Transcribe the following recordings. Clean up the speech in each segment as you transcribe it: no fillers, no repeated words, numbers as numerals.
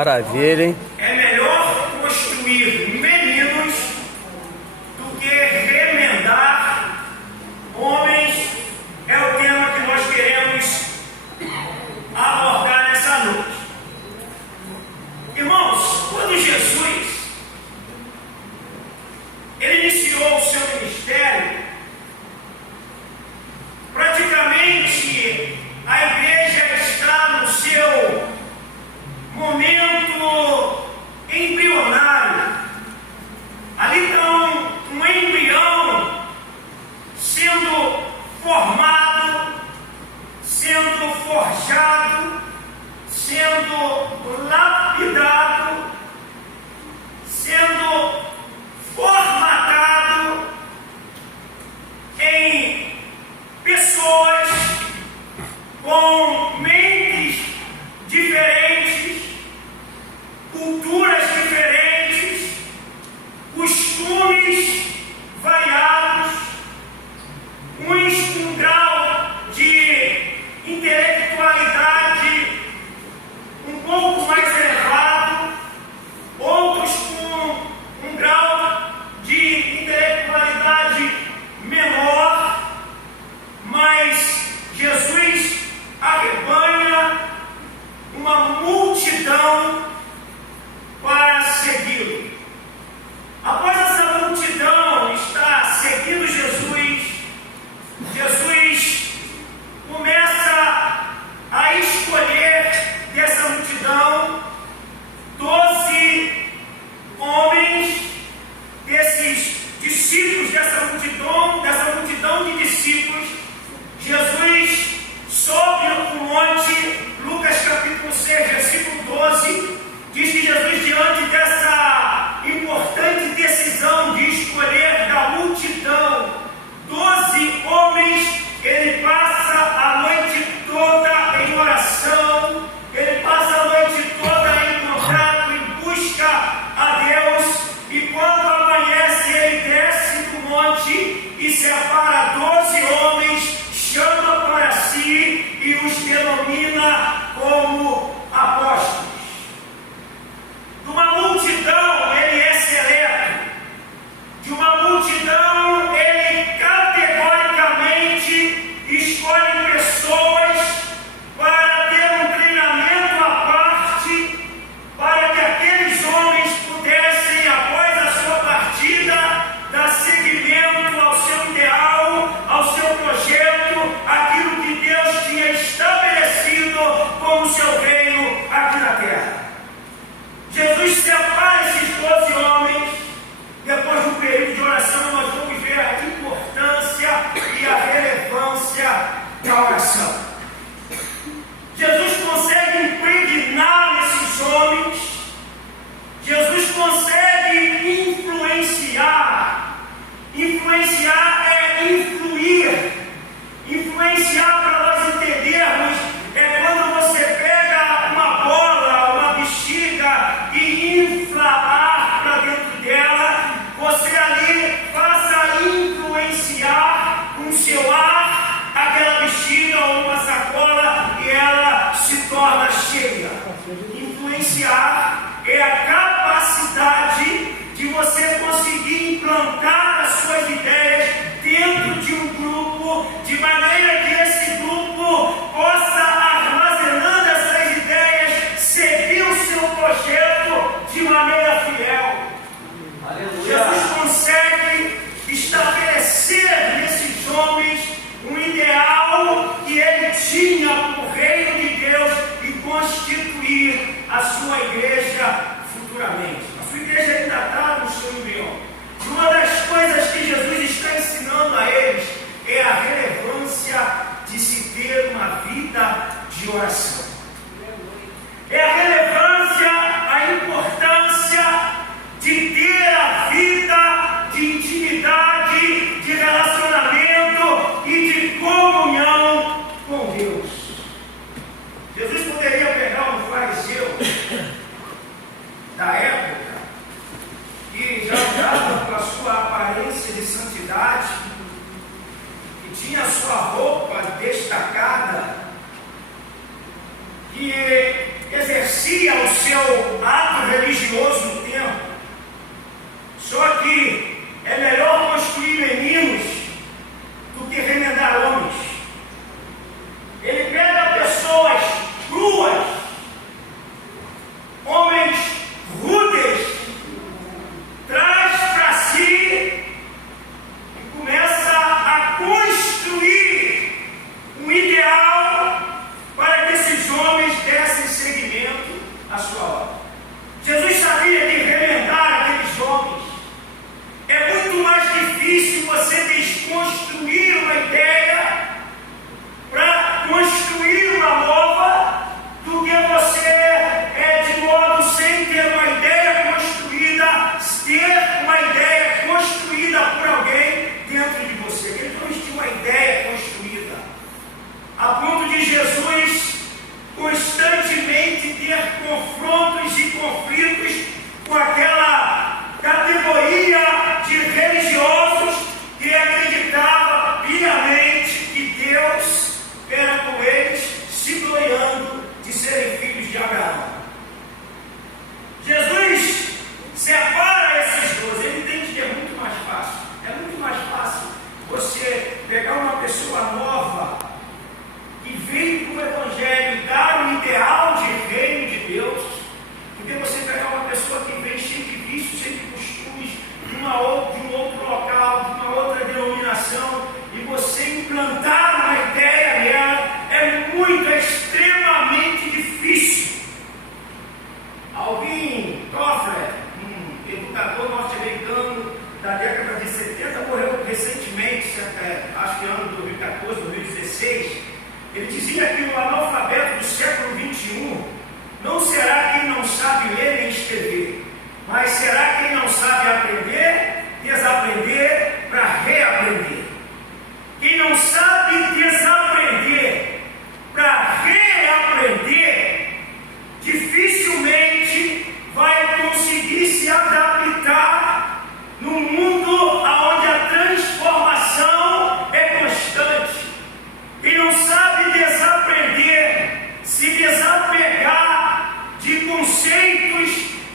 Maravilha, hein? É melhor construir meninos do que remendar homens. É o tema que nós queremos abordar nessa noite. Irmãos, quando Jesus ele iniciou o seu ministério, praticamente a igreja está no seu momento embrionário. Ali está um embrião sendo formado, sendo forjado, sendo lapidado, sendo formatado em pessoas com mentes diferentes, culturas diferentes, costumes variados, uns com um grau de intelectualidade um pouco mais elevado, outros com um grau de intelectualidade menor, mas Jesus arrebanha uma multidão para segui-lo. Após essa multidão estar seguindo Jesus, Jesus começa a escolher dessa multidão 12 homens, desses discípulos, dessa multidão de discípulos. Jesus sobe no monte, Lucas capítulo 6, versículo 12, diz que Jesus, diante dessa importante decisão de escolher da multidão 12 homens, ele passa a noite toda em oração, ele passa a noite toda em contato, em busca a Deus, e quando amanhece ele desce do monte e separa 12 homens, chama para si e os denomina como apóstolos. De uma multidão ele é seleto, de uma multidão ele categoricamente escolhe pessoas para ter um treinamento à parte, para que aqueles homens pudessem, após a sua partida, dar seguimento ao seu ideal, ao seu projeto, aquilo que Deus tinha estabelecido como seu reino aqui na terra. Jesus separa esses 12 homens. Depois do período de oração, nós vamos ver a importância e a relevância da oração. Jesus consegue impregnar nesses homens, Jesus consegue influenciar. Influenciar é influir. Influenciar, para nós entendermos, é quando você pega uma bola, uma bexiga e infla ar para dentro dela, você ali passa a influenciar com seu ar aquela bexiga ou uma sacola e ela se torna cheia. Influenciar é a capacidade de você conseguir implantar as suas ideias dentro de um grupo, de maneira que esse grupo possa, armazenando essas ideias, seguir o seu projeto de maneira fiel. Aleluia. Jesus consegue estabelecer nesses homens um ideal que ele tinha para o reino de Deus e constituir a sua igreja futuramente. A sua igreja ainda está no seu embrião. Uma das coisas que Jesus está ensinando a eles é a relevância de se ter uma vida de oração. É a relevância, a importância de ter a vida de intimidade, de relacionamento e de comunhão com Deus. Jesus poderia pegar um fariseu da época que já andava com a sua aparência de santidade, que tinha a sua roupa destacada, que exercia o seu religioso no templo. Só que é melhor construir meninos do que remendar homens. Ele pega pessoas cruas, homens rudes, traz para si e começa a construir um ideal para que esses homens dessem seguimento à sua obra. Jesus sabia que remendar aqueles homens é muito mais difícil você desconstruir uma ideia para construir uma nova do que você, de modo sem ter uma ideia construída, ter uma ideia construída por alguém dentro de você. Eles não tinham uma ideia construída, a ponto de Jesus constantemente ter confrontos e conflitos com aquela categoria de religiosos que acreditava piamente que Deus era com eles, se gloriando de serem filhos de Abraão. Jesus separa esses dois. Ele entende que é muito mais fácil. É muito mais fácil você pegar uma pessoa nova que vem para o Evangelho dar um ideal de reino de Deus, do que você pegar uma pessoa que vem cheia de vícios, cheia de costumes, de um outro local, de uma outra denominação, e você implantar uma ideia nela. É extremamente difícil. Alvin Toffler, um educador norte-americano da década de 70, morreu recentemente, acho que ano 2014, 2016. Ele dizia que o analfabeto do século XXI não será quem não sabe ler nem escrever, mas será quem não sabe aprender, desaprender para reaprender. Quem não sabe desaprender para reaprender, dificilmente vai conseguir se adaptar no mundo onde a transformação é constante. Quem não sabe desaprender, se desapegar de conceitos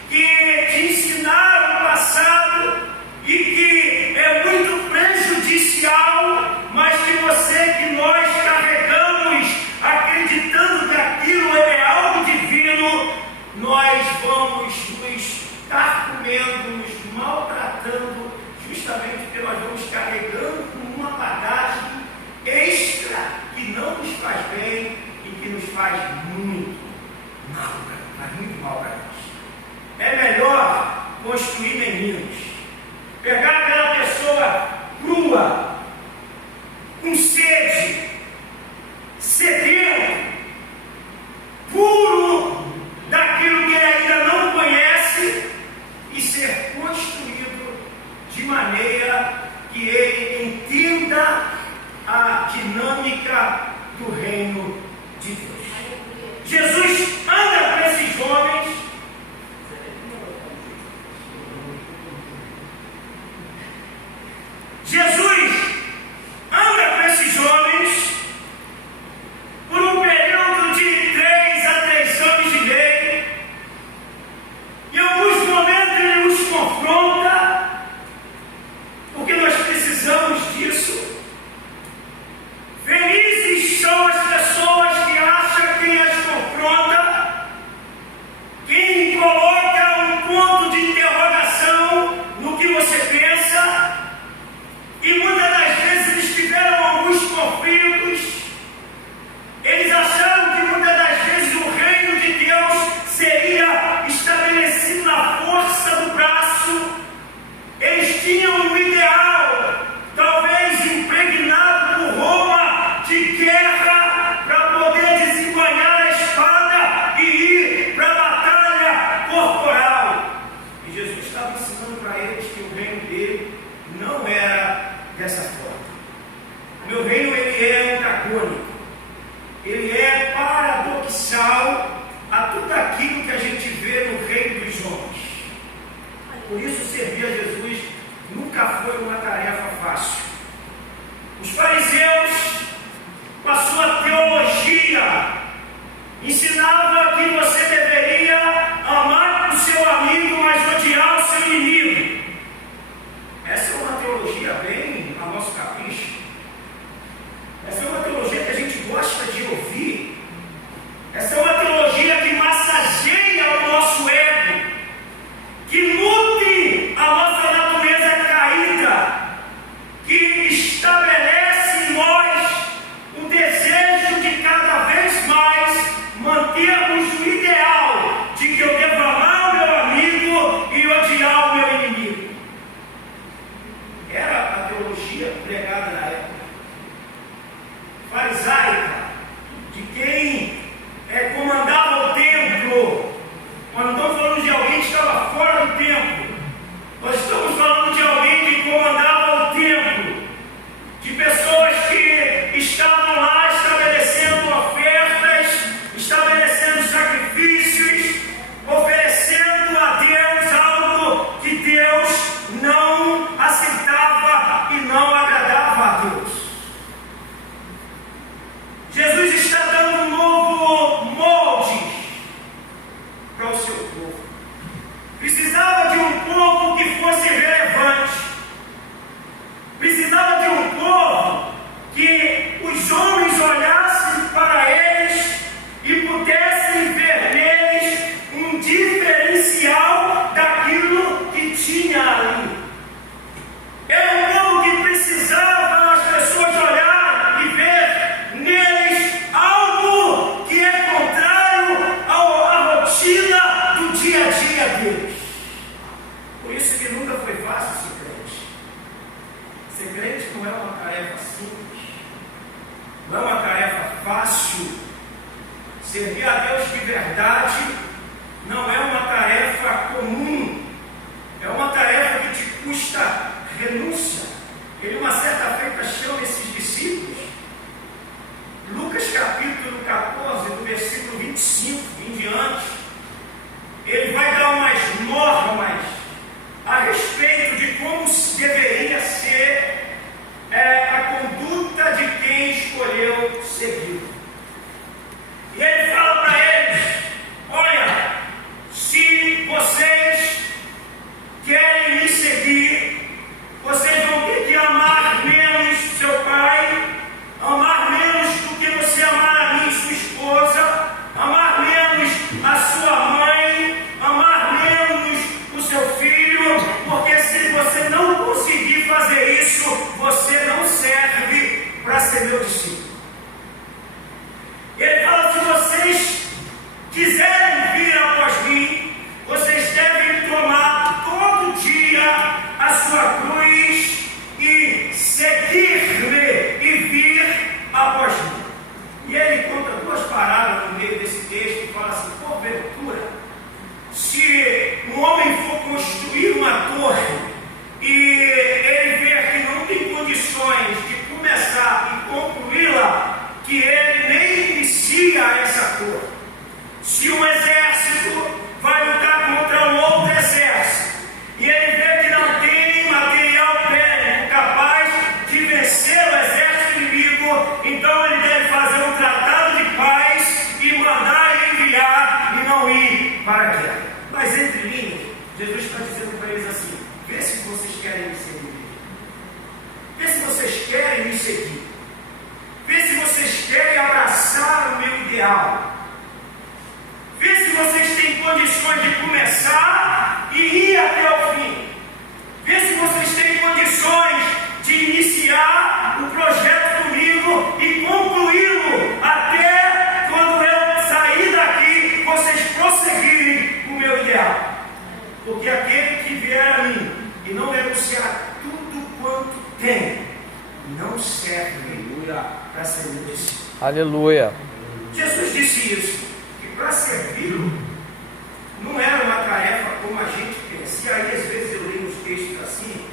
que te ensinaram no passado e que é muito prejudicial, mas que nós carregamos acreditando que aquilo é algo divino, nós vamos nos carcomendo, nos maltratando, justamente porque nós vamos carregando uma bagagem extra que não nos faz bem e que nos faz muito mal para nós. É melhor construir meninos, pegar aquela pessoa crua, com sede, sedento, puro daquilo que ele ainda não conhece, e ser construído de maneira que ele entenda a dinâmica do reino de Deus. Jesus anda com esses homens. Jesus anda com esses homens por um período de 3 a 3 anos e meio. Em alguns momentos ele nos confronta, porque nós precisamos disso. Felizes são as pessoas que acham quem as confronta, quem coloca um ponto de interrogação no que você pensa. E muitas das vezes eles tiveram alguns conflitos. Eles acharam que muitas das vezes o reino de Deus seria estabelecido na força do braço. Eles tinham um ideal, talvez impregnado por Roma, de guerra, para poder desembanhar a espada e ir para a batalha corporal. E Jesus estava ensinando para eles que o reino dele não era dessa forma. O meu reino, ele é antagônico, ele é paradoxal a tudo aquilo que a gente vê no reino dos homens. Por isso servir a Jesus nunca foi uma tarefa fácil. Os fariseus, com a sua teologia, ensinavam que você deveria amar o seu amigo teologia pregada na época, farisaica, de quem comandava o templo. Nós não estamos falando de alguém que estava fora do templo, nós estamos falando de alguém que comandava o templo, de pessoas que estavam lá estabelecendo ofertas, estabelecendo sacrifícios, oferecendo a Deus algo que Deus não aceitava e não agradava a Deus. Jesus está dando um novo molde para o seu povo. Precisava de um povo que fosse relevante. Precisava de um povo que os homens olhassem para eles e pudessem ver neles um diferencial daquilo que tinha ali. Era um povo que precisava as pessoas olhar e ver neles algo que é contrário à rotina do dia a dia deles. Por isso que nunca foi fácil ser crente. Ser crente não é uma tarefa simples, não é uma tarefa fácil. Servir a Deus de verdade não é uma tarefa comum, é uma tarefa que te custa renúncia. Ele uma certa feita chama esses discípulos, Lucas capítulo 14, do versículo 25 em diante, ele vai dar umas normas a respeito de como deveria ser a conduta de quem escolheu seguir. E ele fala para eles: olha, se vocês querem me seguir, vocês vão ter que amar menos seu pai, amar menos do que você amar a mim e sua esposa, amar menos a sua mãe, amar menos o seu filho, porque se você não conseguir fazer isso, você não serve para ser meu discípulo. Ele fala: se vocês quiserem vir após mim, vocês devem tomar todo dia a sua cruz e seguir-me e vir após mim. E ele conta duas parábolas no meio desse texto e fala assim: porventura, se um homem for construir uma torre e ele ver que não tem condições de começar e concluí-la, que ele nem inicia essa torre. Se um exército vai lutar contra um outro exército e ele vê que não tem material bélico capaz de vencer o exército inimigo, então ele deve fazer um tratado de paz e mandar enviar e não ir para a guerra. Mas entre linhas, Jesus está dizendo para eles assim: vê se vocês querem me seguir, vê se vocês querem me seguir, vê se vocês querem abraçar o meu ideal, vê se vocês têm condições de começar e ir até o fim, vê se vocês têm condições de iniciar o projeto comigo e concluí-lo até quando eu sair daqui, vocês prosseguirem o meu ideal. Porque aquele que vier a mim e não renunciar tudo quanto tem, não serve para ser meu discípulo. Aleluia. Jesus disse isso, que para servi-lo não era uma tarefa como a gente pensa. E aí às vezes eu leio os textos assim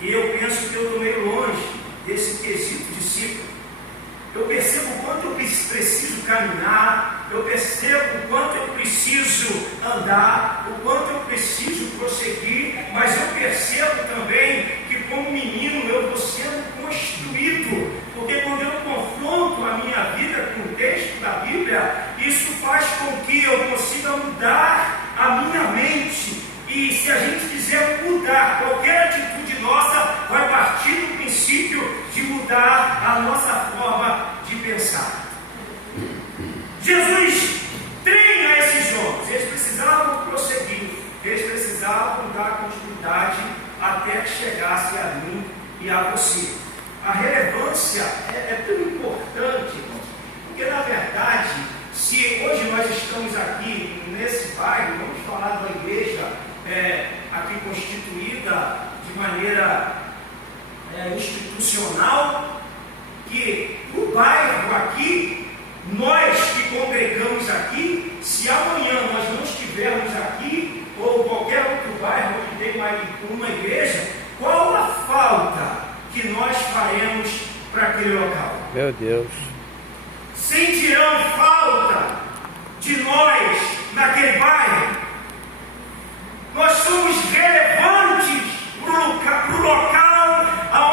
e eu penso que eu estou meio longe desse quesito discípulo. Eu percebo o quanto eu preciso caminhar, eu percebo o quanto eu preciso andar, o quanto eu preciso prosseguir, mas eu percebo também que como menino eu vou sendo construído, porque quando eu confronto a minha vida com o texto da Bíblia, isso faz com que eu consiga mudar a minha mente. E se a gente quiser mudar qualquer atitude nossa, vai partir do princípio de mudar a nossa forma de pensar. Jesus treina esses homens, eles precisavam prosseguir, eles precisavam dar continuidade até que chegasse a mim e a você. A relevância é tão importante, irmãos, porque na verdade, se hoje nós estamos aqui nesse bairro, vamos falar de uma igreja aqui constituída de maneira institucional, que o bairro aqui, nós que congregamos aqui, se amanhã nós não estivermos aqui, ou qualquer outro bairro onde tem uma igreja, qual a falta que nós faremos para aquele local? Meu Deus. Sentirão falta de nós naquele bairro? Nós somos relevantes para o local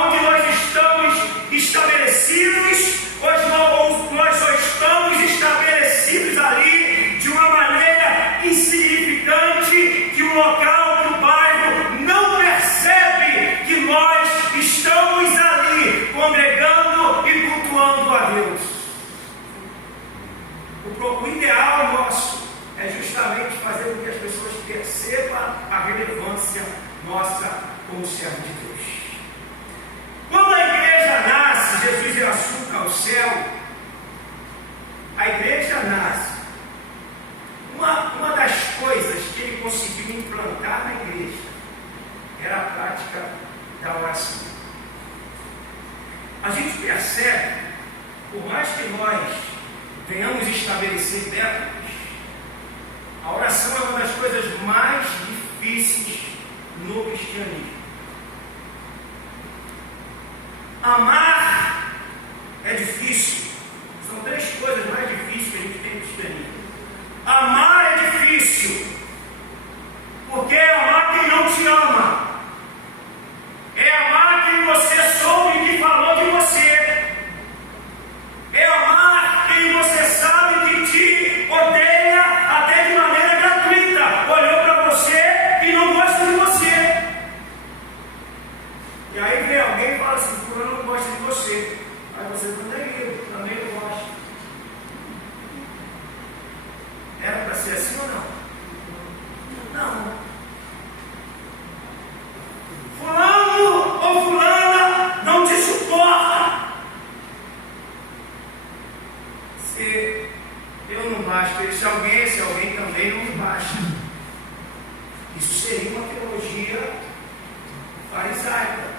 onde nós estamos estabelecidos, ou nós só estamos estabelecidos ali de uma maneira insignificante, que o local do bairro não percebe que nós estamos ali congregando e cultuando a Deus. O ideal nosso é justamente fazer com que as pessoas percebam a relevância nossa como servo de Deus. Quando a igreja nasce, Jesus é açúcar ao céu, a igreja nasce. Uma das coisas que ele conseguiu implantar na igreja era a prática da oração. A gente percebe, por mais que nós venhamos estabelecer métodos, a oração é uma das coisas mais difíceis no cristianismo. Amar é difícil. São três coisas mais difíceis que a gente tem no cristianismo. Amar é difícil, porque é amar quem não te ama. É amar quem você soube que falou de você. É amar quem você sabe que te odeia até de maneira gratuita. Olhou para você e não gosta de você. E aí vem alguém e fala assim: fulano não gosta de você. Aí você também não gosta. Era para ser assim ou não? Não. Fulano ou fulana não te suporta. Se eu não basto, esse alguém também não me basta. Isso seria uma teologia farisaica.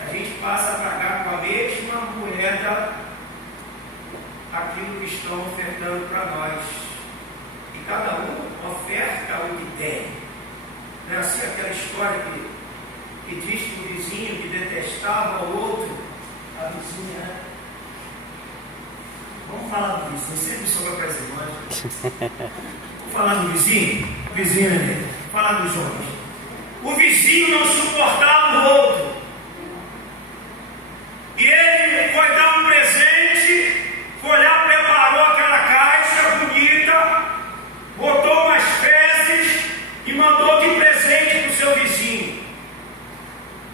A gente passa a pagar com a mesma moeda aquilo que estão ofertando para nós. E cada um oferta o que tem. Não é assim aquela história que diz que o vizinho que detestava o outro, a vizinha, né? Vamos falar do vizinho, sempre sobra para as irmãs. Vamos falar do vizinho, né? Falar dos homens. O vizinho não suportava o outro. E ele foi dar um presente, foi lá, preparou aquela caixa bonita, botou umas fezes e mandou de presente para o seu vizinho.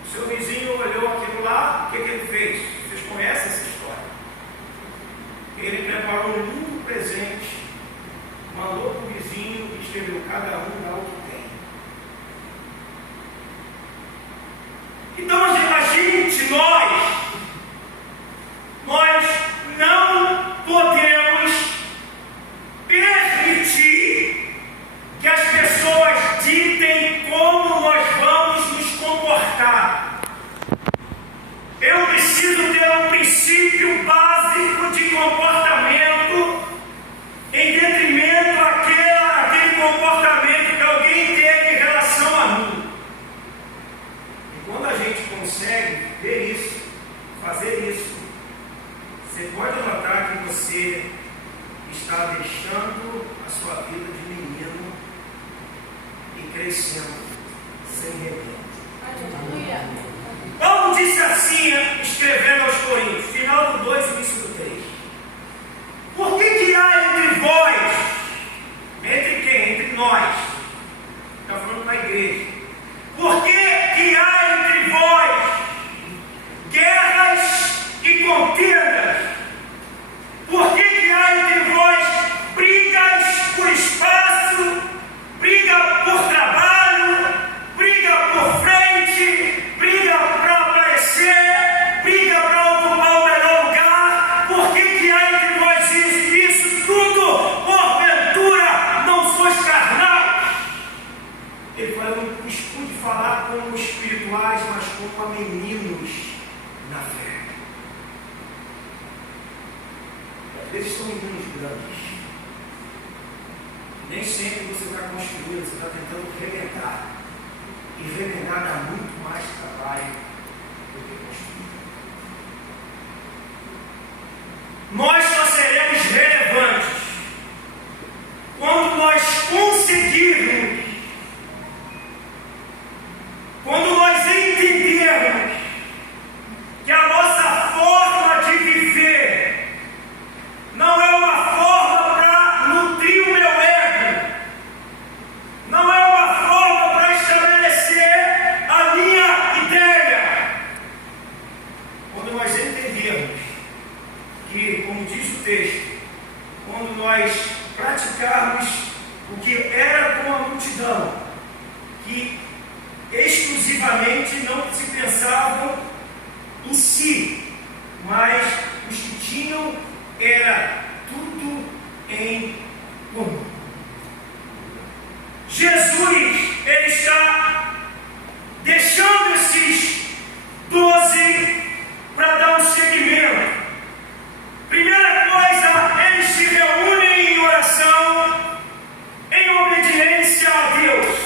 O seu vizinho olhou aquilo lá, o que ele fez? Vocês conhecem essa história? Ele preparou um lindo presente, mandou para o vizinho e escreveu: cada um dá o que tem. Então a gente, nós não podemos permitir que as pessoas ditem como nós vamos nos comportar. Eu preciso ter um princípio básico de comportamento em detrimento àquele comportamento que alguém teve em relação a mim. E quando a gente consegue ver isso, fazer isso, você pode notar que você está deixando a sua vida de menino e crescendo sem rebelde. Paulo disse assim, escrevendo aos Coríntios, final do 2 e início do 3. Por que há entre vós, entre quem? Entre nós, está falando para a igreja. Por que há entre vós guerras e contendas? Por que há entre vós brigas por espaço, briga por trabalho, briga por frente, briga para aparecer, briga para ocupar o melhor lugar? Por que há entre vós isso tudo? Porventura não sois carnal? como a meninos na fé. Às vezes são meninos grandes. Nem sempre você está construindo, você está tentando remendar. E remendar dá muito mais trabalho do que construir. Nós só seremos relevantes quando nós conseguirmos, quando nós entendermos que a nossa forma de viver não é uma forma para nutrir o meu ego, não é uma forma para estabelecer a minha ideia. Quando nós entendermos que, como diz o texto, quando nós praticarmos o que era com a multidão, que exclusivamente não se pensavam em si, mas os que tinham era tudo em comum. Jesus, ele está deixando esses 12 para dar um seguimento. Primeira coisa, eles se reúnem em oração, em obediência a Deus,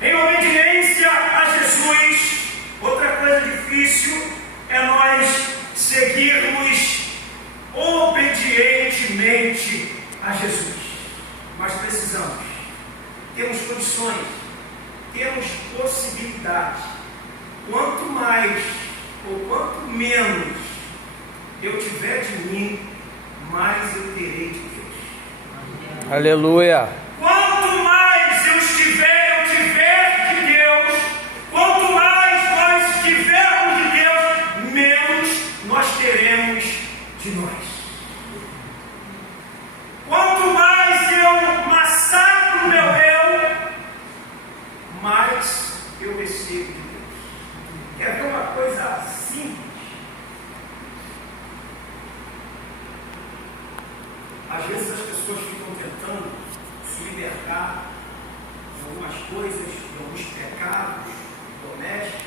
em obediência a Jesus. Outra coisa difícil é nós seguirmos obedientemente a Jesus. Nós precisamos, temos condições, temos possibilidades. Quanto mais ou quanto menos eu tiver de mim, mais eu terei de Deus. Aleluia. Quanto mais eu tiver de Deus, quanto mais nós tivermos de Deus, menos nós teremos de nós. Quanto mais eu massacro o meu eu, mais eu recebo de Deus. Quer ver uma coisa simples? Às vezes as pessoas ficam tentando se libertar de algumas coisas, de alguns pecados domésticos.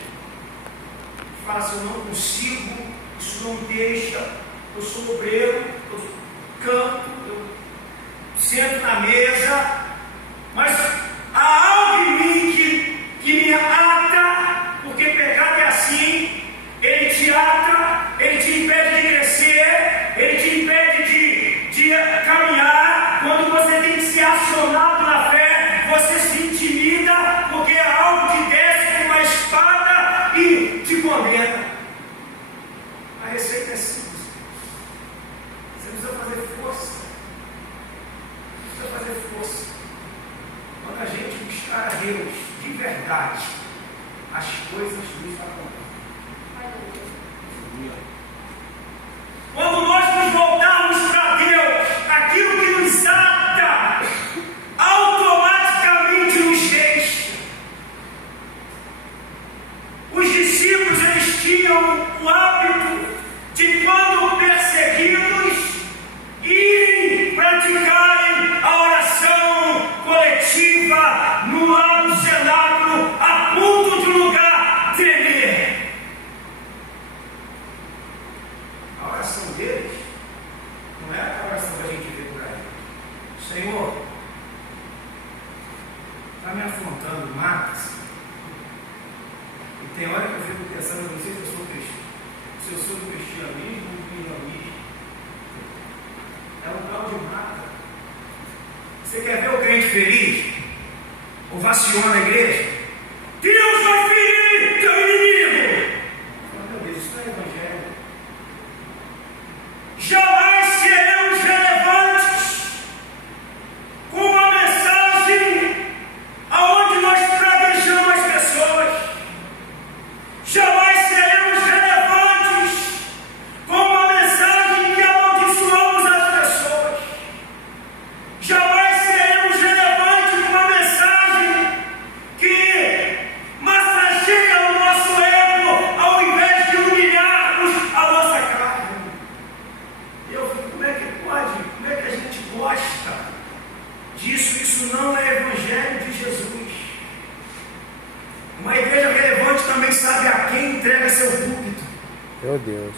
Fala assim: eu não consigo, isso não deixa, eu sou obreiro, eu canto, eu sento na mesa, mas há algo em mim que me ata, porque pecado é assim, ele te ata, ele te impede de crescer, ele te impede de caminhar. Quando você tem que ser acionado na fé, você se intimida, porque é algo que desce com uma espada e te condena. A receita é simples. Você precisa fazer força. Precisa fazer força. Quando a gente buscar a Deus de verdade, as coisas nos acontecem. Quando nós nos voltarmos para Deus, aquilo que nos ata, automaticamente nos deixa. Os discípulos, eles tinham o hábito de, quando perseguidos, irem praticarem a oração coletiva no lado do cenáculo, a ponto de o lugar tremer. A oração deles não é a oração que a gente vê por aí. Senhor, está me afrontando, mata-se. E tem hora que eu fico pensando, eu não sei se eu sou cristão, se eu sou do cristianismo ou do islamismo. É um tal de mata. Você quer ver o crente feliz? Ovaciona a igreja? Deus vai ferir teu inimigo! Meu Deus, isso não é evangelho. Jamais seremos relevantes com uma mensagem aonde nós praguejamos as pessoas. Jamais seremos relevantes com uma mensagem que amaldiçoamos as pessoas. Jamais seremos relevantes com uma mensagem que Meu Deus.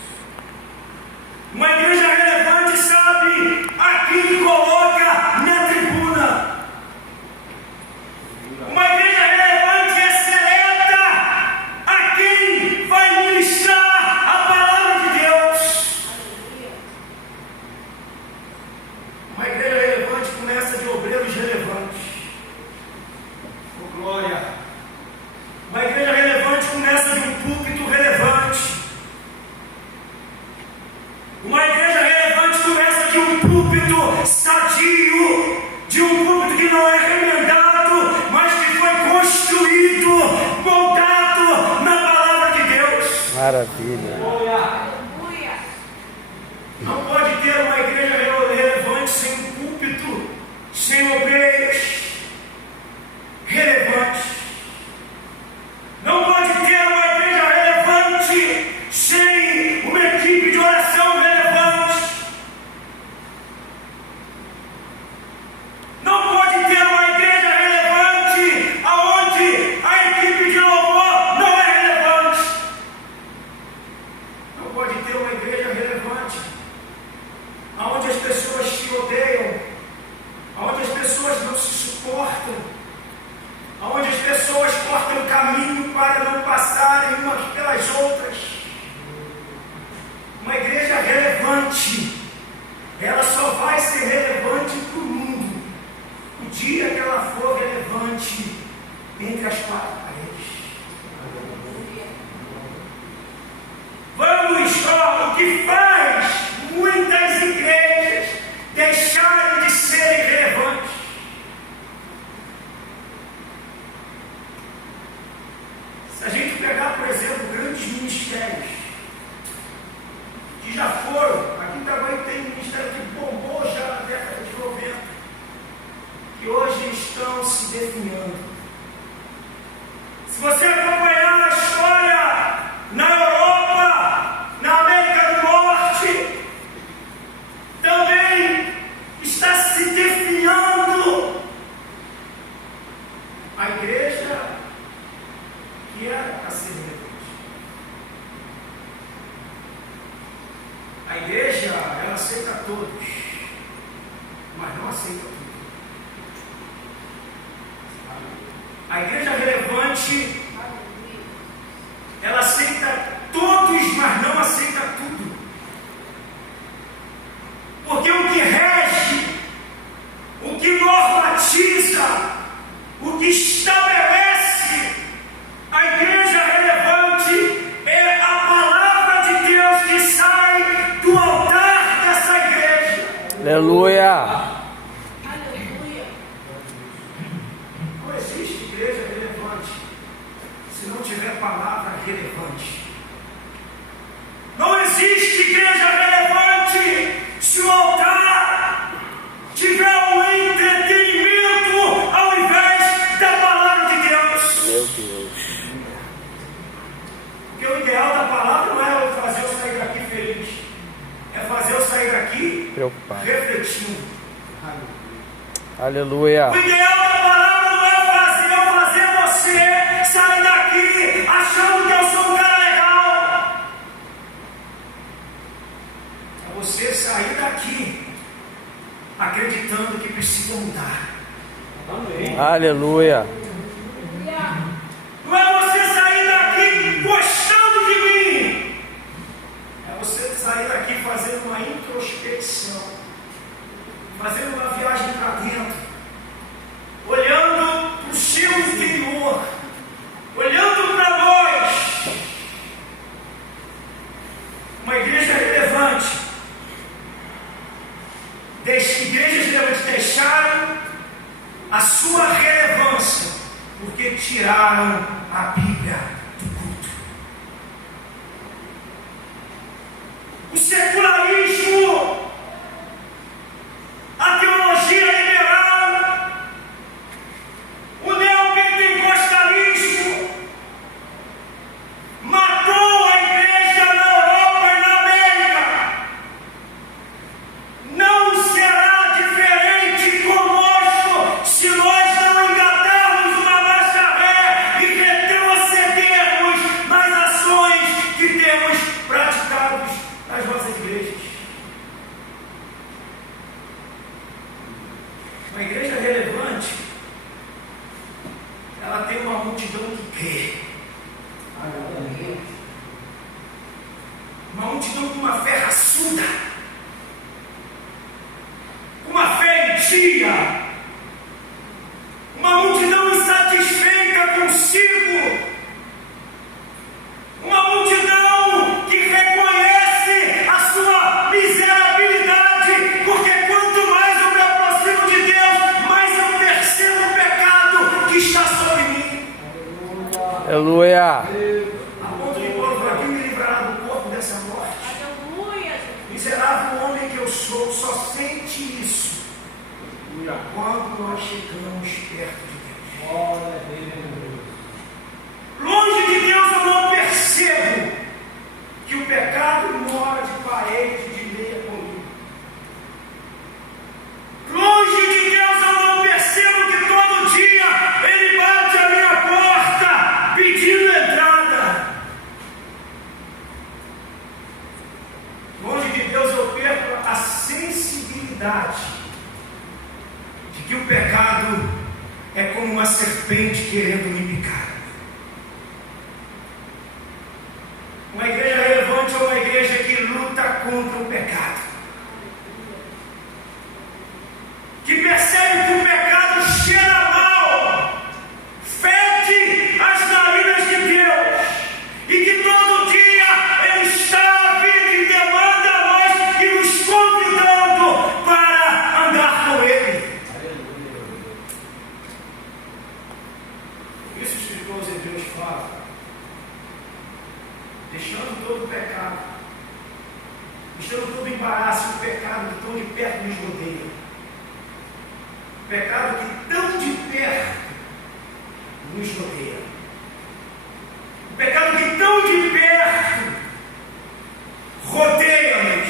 Uma igreja relevante sabe a quem coloca na tribuna. Uma igreja relevante é seleta a quem vai ministrar a palavra de Deus. Uma igreja relevante começa de obreiros relevantes. Oh, glória! Uma igreja relevante começa de um púlpito relevante. Uma igreja relevante começa de um púlpito sadio, de um púlpito que não é remendado, mas que foi construído, montado na palavra de Deus. Maravilha. Não pode ter uma igreja relevante sem um púlpito, sem obreiros relevantes. Não pode ter uma igreja relevante sem uma equipe de oração relevante. Não pode ter uma igreja relevante aonde a equipe de louvor não é relevante. Não pode ter uma igreja relevante aonde as pessoas te odeiam, aonde as pessoas não se suportam, aonde as pessoas cortam o caminho para não passarem umas pelas outras. Uma igreja relevante, ela só vai ser relevante para o mundo o dia que ela for relevante entre as quatro paredes. Vamos, o que faz muitas igrejas deixarem de serem relevantes? Se a gente pegar, por exemplo, grandes ministérios que já foram, aqui também tem um ministério que bombou já na década de 90, que hoje estão se definhando. Se você acompanhar a história na Europa, na América do Norte, também está se definhando a igreja que era para ser relevante. A igreja, ela aceita todos, mas não aceita tudo. A igreja relevante, ela aceita todos, mas não aceita tudo. Porque o que rege, o que normatiza, o que estabelece a igreja relevante é a palavra de Deus que sai do altar dessa igreja. Aleluia. Não existe igreja relevante se não tiver palavra relevante. Não existe igreja relevante se o altar tiver um entretenimento ao invés da palavra de Deus. Meu Deus. Porque o ideal da palavra não é eu fazer eu sair daqui feliz, é fazer eu sair daqui Preocupado. refletindo. Aleluia. O ideal da palavra não é fazer eu fazer você sair daqui achando que eu sou um cara legal. É você sair daqui acreditando que precisa mudar. Amém. Aleluia. Não é você sair daqui gostando de mim. É você sair daqui fazendo uma introspecção, fazendo uma viagem para dentro, olhando para o seu interior, olhando para nós. Uma igreja relevante. Igrejas relevantes deixaram a sua relevância Uma multidão com uma fé raçuda, uma fé em dia, uma multidão insatisfeita consigo, uma multidão que reconhece a sua miserabilidade, porque quanto mais eu me aproximo de Deus, mais eu percebo o pecado que está sobre mim. Aleluia. A ponto de quem me livrará do corpo dessa morte. Miserável homem que eu sou, só sente isso quando nós chegamos perto de Deus. Longe de Deus eu não percebo que o pecado mora de parede de meia comigo. Longe de Deus eu não percebo que todo dia Ele bate a minha porta pedindo entrada. Longe de Deus eu perco a sensibilidade de que o pecado é como uma serpente querendo me picar. Uma igreja relevante é uma igreja que luta contra o pecado, que percebe que o pecado cheira mal, fede as narinas de Deus, e que todo dia Ele está vindo e demanda a nós e nos convidando para andar com Ele. Por isso o escritor aos Hebreus fala: deixando todo o pecado, deixando todo o embaraço, o pecado que tão de perto nos rodeia, o pecado que tão de perto nos rodeia, o pecado que tão de perto rodeia-nos,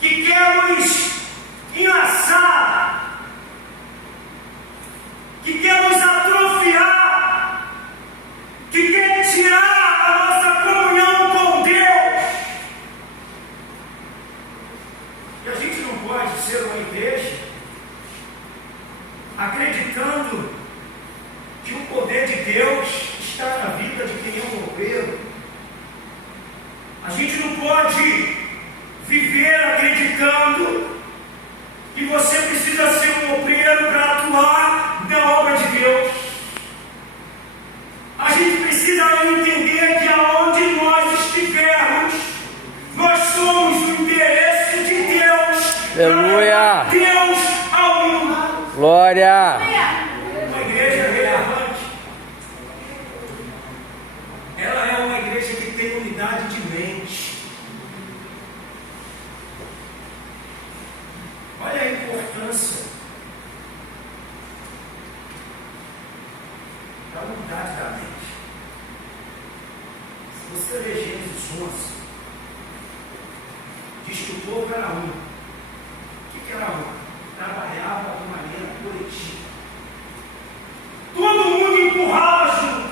que quer nos enlaçar, que quer nos atrofiar, que quer tirar a nossa comunhão com Deus. E a gente não pode ser uma igreja acreditando que o poder de Deus está na vida de quem é um obreiro. A gente não pode viver acreditando que você precisa ser um obreiro para atuar na obra de Deus. A gente precisa entender que aonde nós estivermos, nós somos o interesse de Deus. Aleluia. Deus ao mundo. Glória. Uma igreja relevante, ela é uma igreja que tem unidade de mente. Olha a importância da unidade da mente. Se você ler Gênesis 11, diz que o povo era um. O que era um? Trabalhava de maneira coletiva. Todo mundo empurrava junto.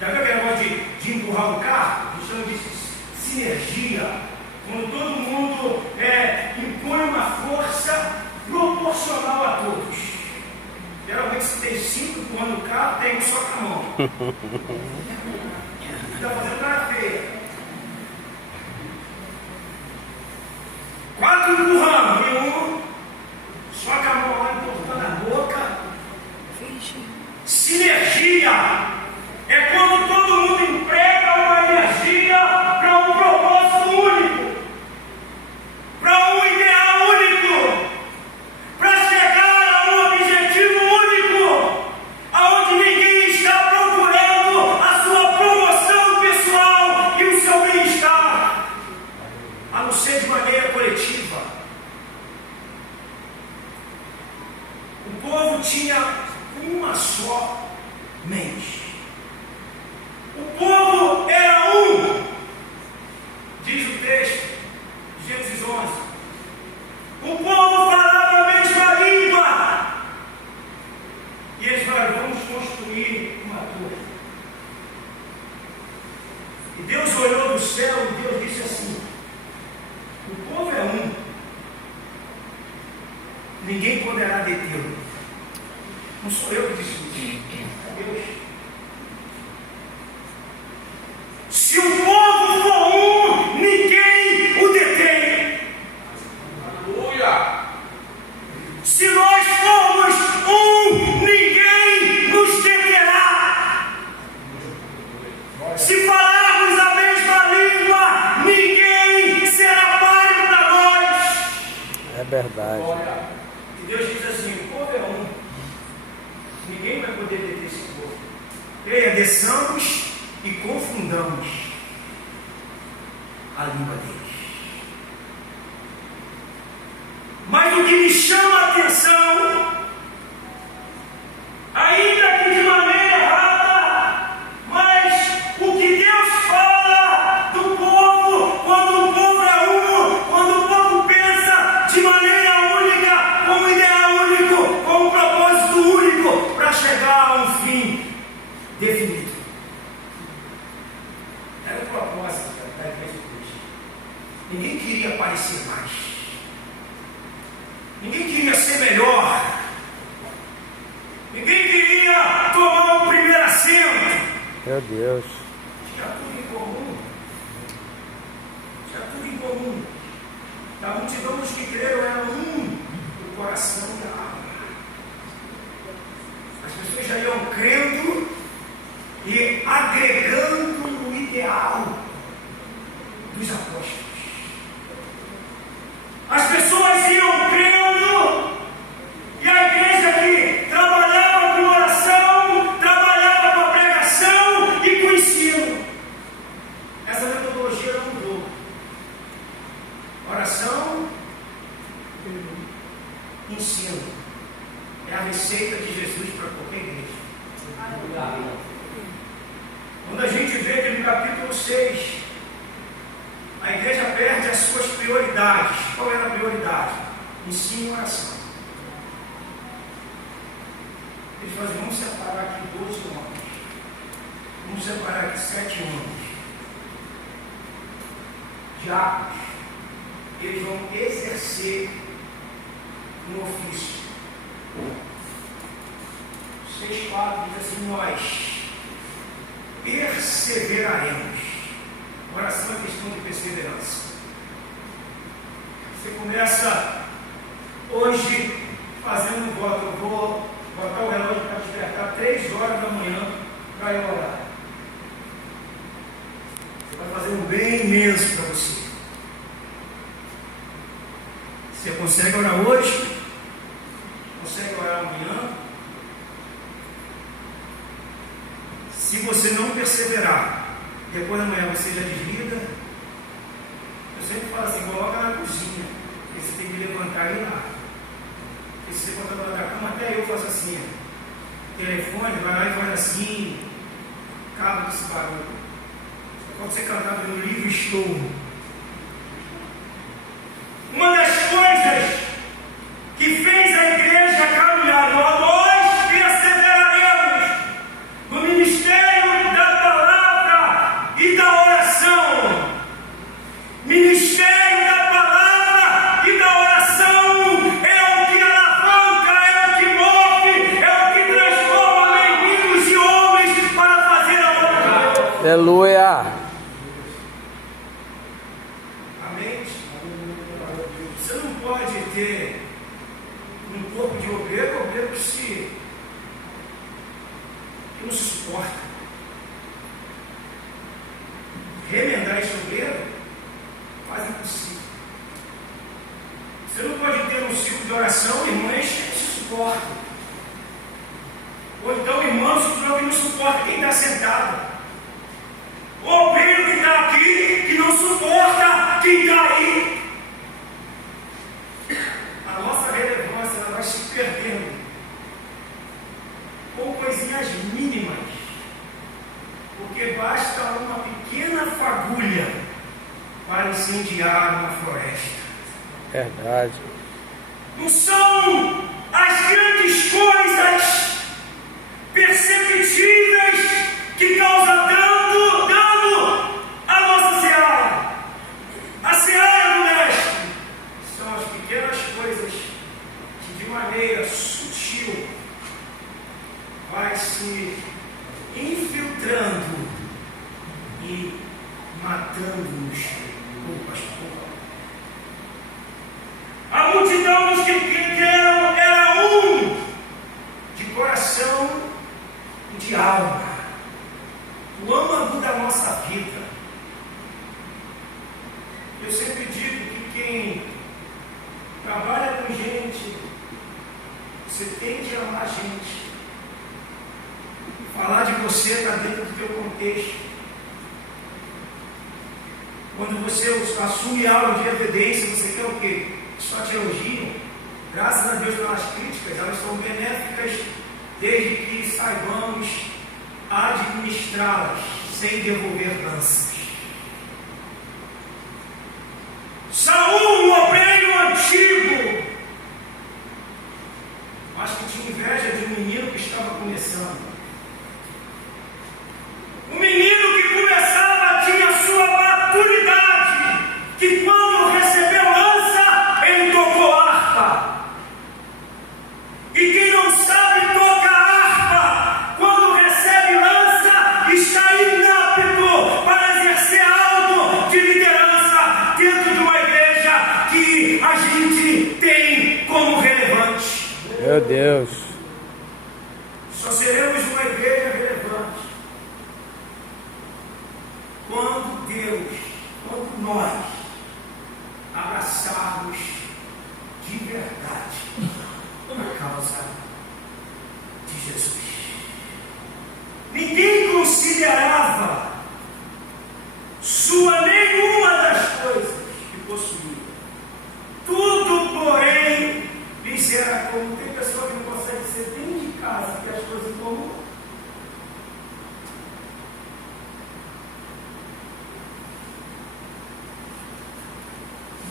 Já viu aquele negócio de empurrar o carro? A gente chama de sinergia. Quando todo mundo impõe uma força proporcional a todos. Geralmente, se tem 5 empurrando o carro, tem um só com a mão. Está fazendo cara feia. 4 empurrando e um só com a mão lá empurrando a boca. Sinergia é quando todo mundo emprega uma energia para um propósito único, para um ideal único, para chegar a um objetivo único, aonde ninguém está procurando a sua promoção pessoal e o seu bem-estar, a não ser de maneira coletiva. O povo tinha uma só mente. O povo era um, diz o texto de Gênesis 11. O povo falava a mesma língua. E eles falaram: vamos construir uma torre. E Deus olhou do céu e Deus disse assim: o povo é um, ninguém poderá detê-lo. Não sou eu que disse isso, é Deus. desçamos e confundamos a língua deles. Mas o que me chama a atenção, ainda que de maneira errada, mas o que Deus fala do povo, quando o povo é um, quando o povo pensa de maneira única, com um ideal único, com um propósito único, para chegar a um fim definido. Era o propósito da igreja de Cristo. Ninguém queria parecer mais. Ninguém queria ser melhor. Ninguém queria tomar o primeiro assento. Meu Deus. Tinha tudo em comum. Tinha tudo em comum. Da multidão dos que creram era um do coração e da alma. As pessoas já iam crendo e agregando no ideal dos apóstolos. As pessoas iam crendo e a igreja que trabalhava com oração, trabalhava com a pregação e com o ensino. Essa metodologia não mudou. Oração, ensino. É a receita de Jesus para qualquer igreja. Quando a gente vê que no capítulo 6, a igreja perde as suas prioridades. Qual era a prioridade? Ensino e oração. Eles fazem, vamos separar aqui 12 homens. Vamos separar aqui 7 homens. Diáconos. Eles vão exercer um ofício. 6,4 diz assim: nós perseveraremos. Oração é questão de perseverança. Você começa hoje fazendo um voto. Eu vou botar o relógio para despertar 3 horas da manhã para ir orar. Você vai fazer um bem imenso para você. Você consegue orar hoje? Consegue orar amanhã? Se você não perseverar, depois da manhã você já desliga. Eu sempre falo assim, coloca na cozinha, porque você tem que levantar e ir lá. Porque se você botar da cama, até eu faço assim, telefone, vai lá e faz assim, cabo desse barulho. Quando você cantar no livro Estou. Uma das coisas que fez a igreja caminhar, nós perseveraremos no ministério da palavra e da oração. Ministério da palavra e da oração é o que alavanca, é o que move, é o que transforma meninos e homens para fazer a obra de Deus. Aleluia. Amém? Você não pode ter um corpo de obreiro que não se suporta. Remendar esse obreiro quase impossível. Você não pode ter um ciclo de oração, irmãs que se suportam. Ou então irmãos que não suportam quem está sentado. O obreiro que está aqui, que não suporta quem está aí. A nossa relevância ela vai se perdendo com coisinhas mínimas, porque basta uma pequena fagulha para incendiar uma floresta. Verdade. Não são as grandes coisas perceptíveis que causam dano à nossa seara. A seara do mestre são as pequenas coisas que de maneira sutil vai se infiltrando e matando-nos pouco a pouco. A multidão dos que creram era um, de coração e de alma, o âmago da nossa vida. Eu sempre digo que quem trabalha com gente, você tem que amar gente. Falar de você está dentro do teu contexto. Quando você assume algo de evidência, você quer o quê? Só te elogiam. Graças a Deus pelas críticas, elas são benéficas desde que saibamos administrá-las sem devolver lanças. Saul, o obreiro antigo, mas que tinha inveja de um menino que estava começando. Um menino que começava, tinha sua maturidade, que quando recebeu lança, ele tocou harpa. E quem não sabe tocar harpa, quando recebe lança, está inapto para exercer algo de liderança dentro de uma igreja que a gente tem como relevante. Meu Deus. Só seremos uma igreja relevante quando Deus, quando nós abraçarmos de verdade a causa de Jesus. Ninguém considerava sua nenhuma das coisas que possuía. Tudo, porém, lhes era comum. Tem pessoa que não consegue ser dentro de casa, que as coisas comum.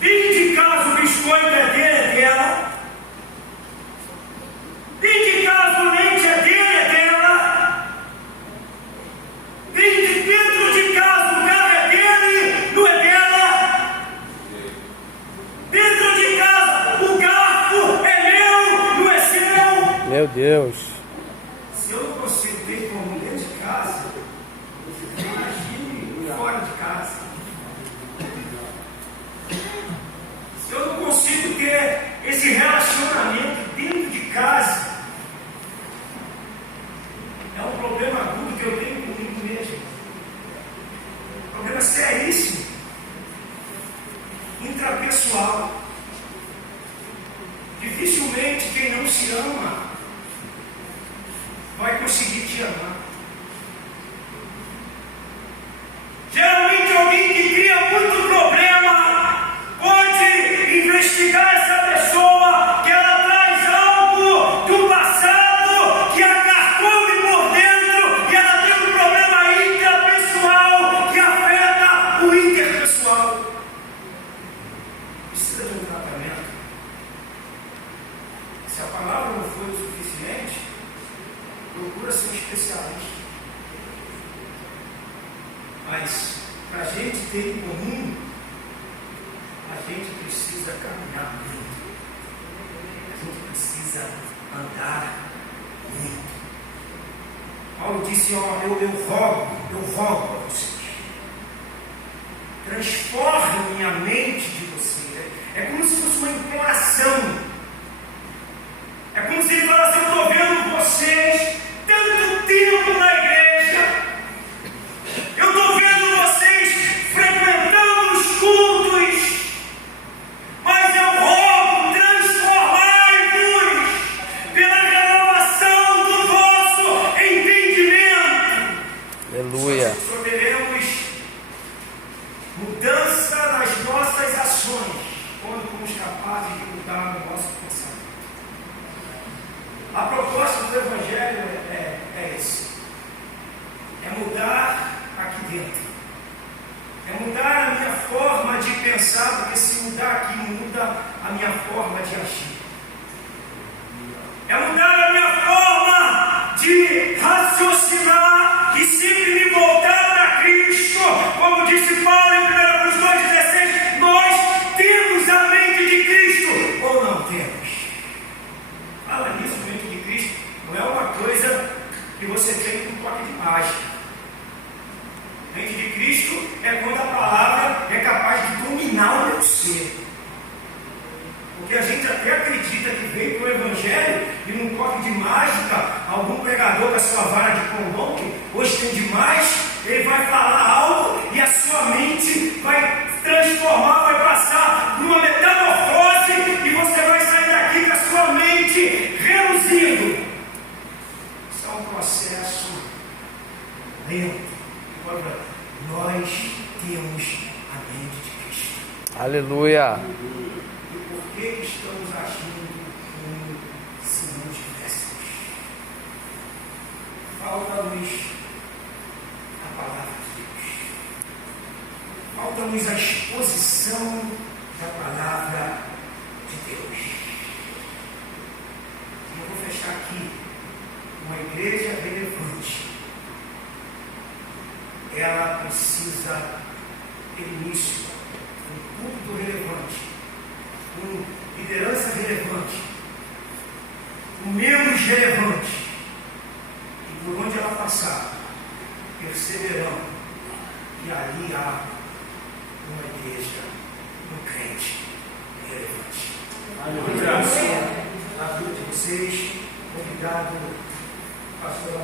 Dentro de casa o biscoito é dele, é dela. Dentro de casa o leite é dele, é dela. Dentro de casa o carro é dele, não é dela. Dentro de casa o garfo é meu, não é seu. Meu Deus. Se eu não consigo ter como dentro de casa, imagine fora de casa. Se eu não consigo ter esse relacionamento dentro de casa, é um problema agudo que eu tenho comigo mesmo. Um problema seríssimo, intrapessoal. Dificilmente quem não se ama vai conseguir te amar. Geralmente alguém que cria muito problema pode investigar essa pessoa, que ela traz algo do passado que a carcome por dentro, e ela tem um problema intrapessoal que afeta o interpessoal. Precisa de um tratamento. Se a palavra não for o suficiente, procura ser um especialista. Mas, para a gente ter em comum, a gente precisa caminhar muito. A gente precisa andar muito. Paulo disse, eu rogo a vocês. Transformem a mente de vocês. É como se fosse uma imploração. É como se ele falasse, eu estou vendo vocês tanto tempo na igreja. Eu estou vendo vocês frequentando os cultos, mas eu rogo, transformai-vos pela renovação do vosso entendimento. Aleluia. Só teremos mudança nas nossas ações quando fomos capazes de mudar o nosso pensamento. A proposta do Evangelho é esse. É mudar aqui dentro. É mudar a minha forma de pensar, porque se mudar aqui, muda a minha forma de agir. É mudar a minha forma de raciocinar e sempre me voltar para Cristo. Como disse Paulo em 1 2,16, nós temos a mente de Cristo ou não temos? Fala nisso, mente de Cristo. Não é uma coisa que você tem com um toque de mágica. Mente de Cristo é quando a palavra é capaz de dominar o meu ser. Porque a gente até acredita que veio para o Evangelho e num toque de mágica, algum pregador com a sua vara de condom, que hoje tem demais, ele vai falar algo e a sua mente vai transformar, vai passar por uma metamorfose e você vai sair daqui com a sua mente reluzindo. Isso é um processo momento, nós temos a mente de Cristo. Aleluia. E por que estamos agindo como se não tivéssemos? Falta-nos a palavra de Deus. Falta-nos a exposição da palavra de Deus. Eu vou fechar aqui. Uma igreja relevante, ela precisa ter início, um culto relevante, uma liderança relevante, membros relevantes, e por onde ela passar, perceberão que ali há uma igreja, um crente relevante. Obrigado, a vida de vocês. Obrigado, pastor.